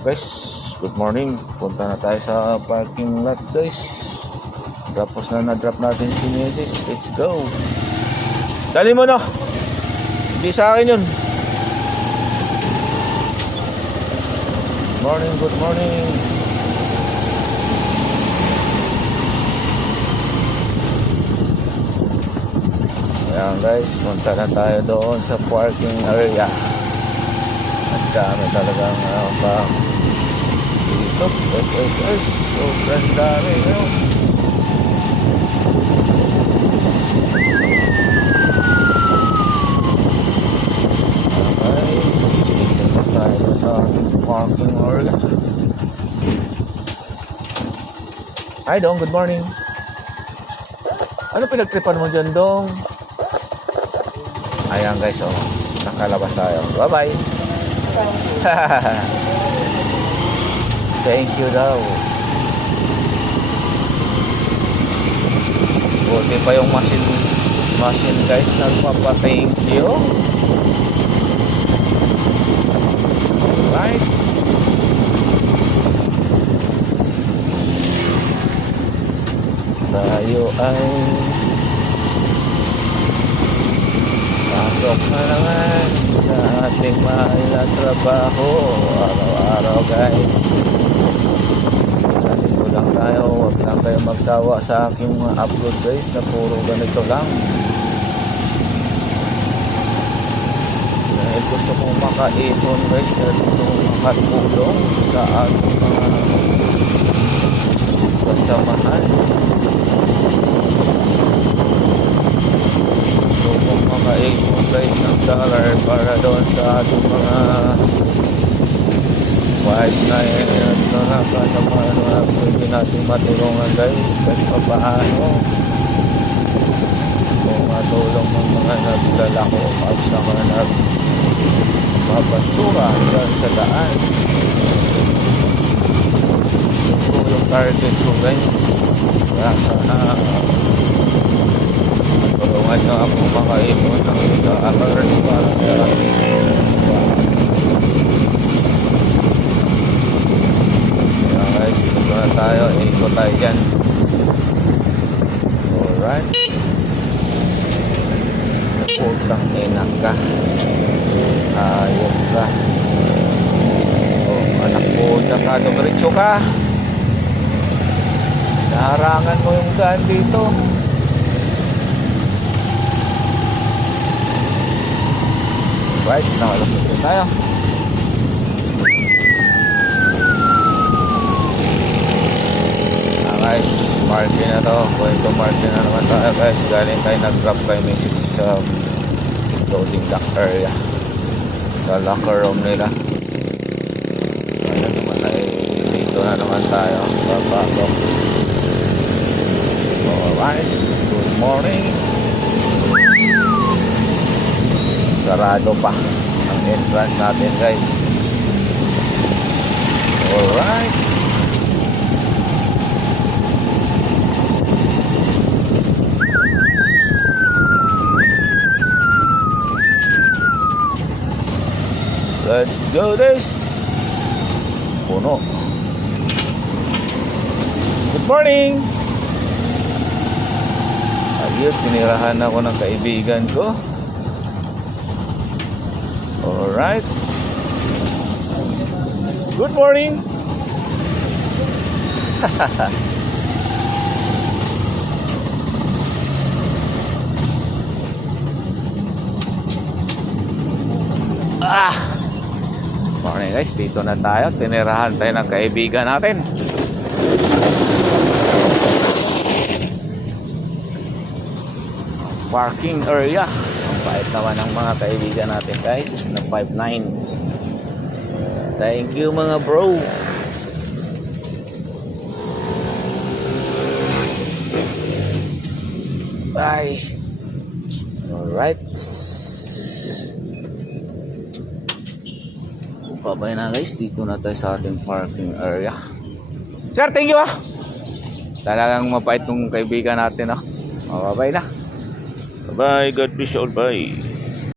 Guys, good morning. Punta na tayo sa parking lot guys. Tapos na-drop natin si Mrs. Let's go. Dali mo na. Hindi sa akin yun. Good morning. Ayan guys, punta na tayo doon sa parking area. At kami talagang dito, SSS, sobrang dami ngayon. Guys, dito na tayo sa parking area. Hi Dong, good morning. Ano pinagtripan mo dyan Dong? Ayan guys, nakalabas tayo. Bye bye. Thank you daw. Buti pa yung machine guys, nagpapa-thank you. Alright. Tayo ay pasok na naman sa ating mahal na trabaho araw-araw guys. Sabi ko lang tayo, huwag lang kayo magsawa sa aking mga upload guys na puro ganito lang. Dahil gusto kong makaipon guys, dahil gusto kong makatulong sa ating mga kasamahan. Kung makaipon guys ng dollar para doon sa ating mga wife na at mga kasamahan na pwede natin matulungan guys kasi paano kung matulong ng mga naglalako at sa mga nagpapasura dyan sa daan. Ito yung target ko guys, kaya sana tulungan nyo ako makaipon ng others para sa guys, ito na tayo, ikot tayo dyan. Alright, putang ina ka, ayun ka, anak po dyan ka, dumiritso ka, naharangan mo yung daan dito. Right, nakalusot din tayo. Guys, marking na to. Going to marking na naman tayo guys. Galing tayo nag-drop kay Mrs. Loading dock area sa locker room nila. Kaya naman ay dito na naman tayo. Babagok. Alright, good morning. Sarado pa ang entrance natin guys. Alright, let's do this. Puno. Good morning. Ayun, tinirahan ako ng kaibigan ko. Alright. Good morning. Morning guys, dito na tayo. Tinirahan tayo ng kaibigan natin. Parking area. Ang bait naman ng mga kaibigan natin guys na 5'9". Thank you mga bro. Bye. Alright, babay na guys, dito na tayo sa ating parking area. Sir, thank you Talagang mabait ng kaibigan natin Babay na. Bye, God bless you all, bye.